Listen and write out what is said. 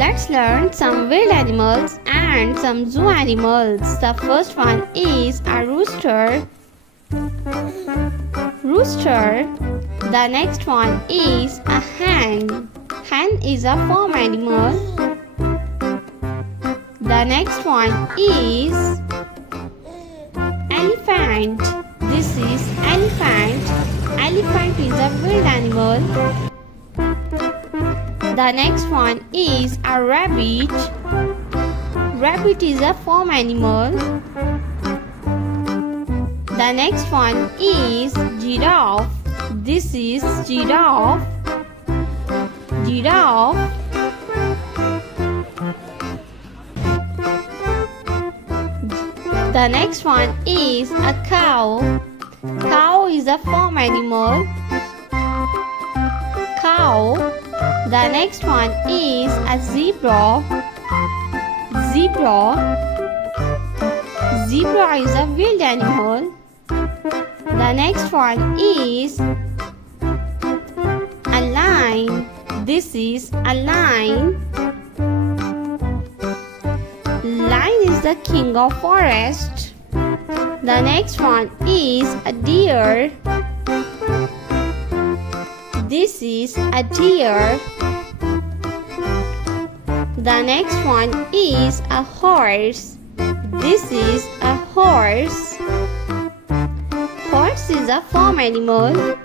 Let's learn some wild animals and some zoo animals. The first one is a rooster. Rooster. The next one is a hen. Hen is a farm animal. The next one is elephant. This is elephant. Elephant is a wild animal. The next one is a rabbit. Rabbit is a farm animal. The next one is giraffe. This is giraffe. Giraffe. The next one is a cow. Cow is a farm animal. Cow. The next one is a zebra. Zebra. Zebra is a wild animal. The next one is a lion. This is a lion. Lion is the king of forest. The next one is a deer. This is a deer. The next one is a horse. This is a horse. Horse is a farm animal.